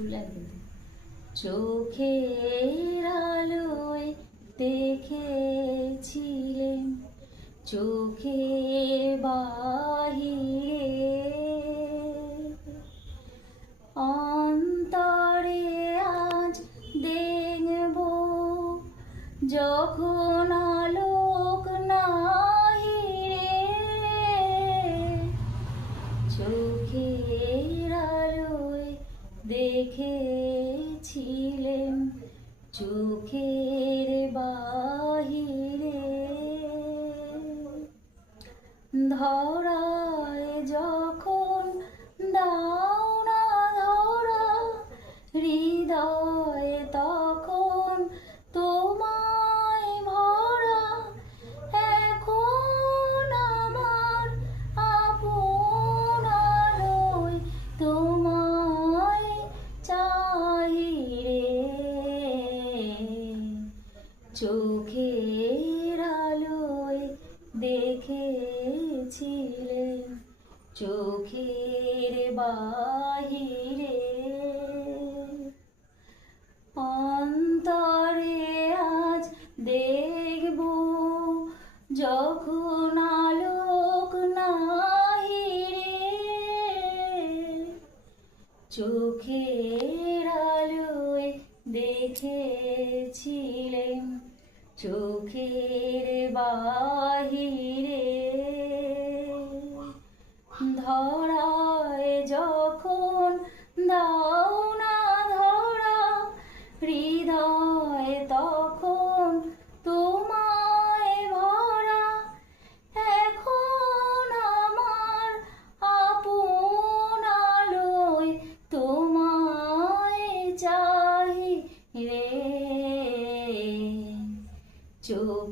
সুর লাগবে। চোখের আলোয় দেখেছিলেন, চোখে বাহিরে অন্তরে আজ দেখব যখন আলোক নাহিরে। চোখের আলোয় দেখেছিলেন, চোখের বাহিরে ধরায় যখন দাও না ধরা, হৃদয় তখন তোমায় ভরা। এখন আমার আপন আলোয় তোমায় চাই রে। চোখের আলোয় দেখেছিলেন, চোখের বাহিরে অন্তরে আজ দেখব যখন আলোক নাহিরে। চোখের আলোয় দেখেছিলেন, চোখের বাহিরে ধরায় যখন দাও না ধরা, হৃদয় তখন তোমায় ভরা। এখন আমার আপন আলোয় তোমায় চাই রে। চোখ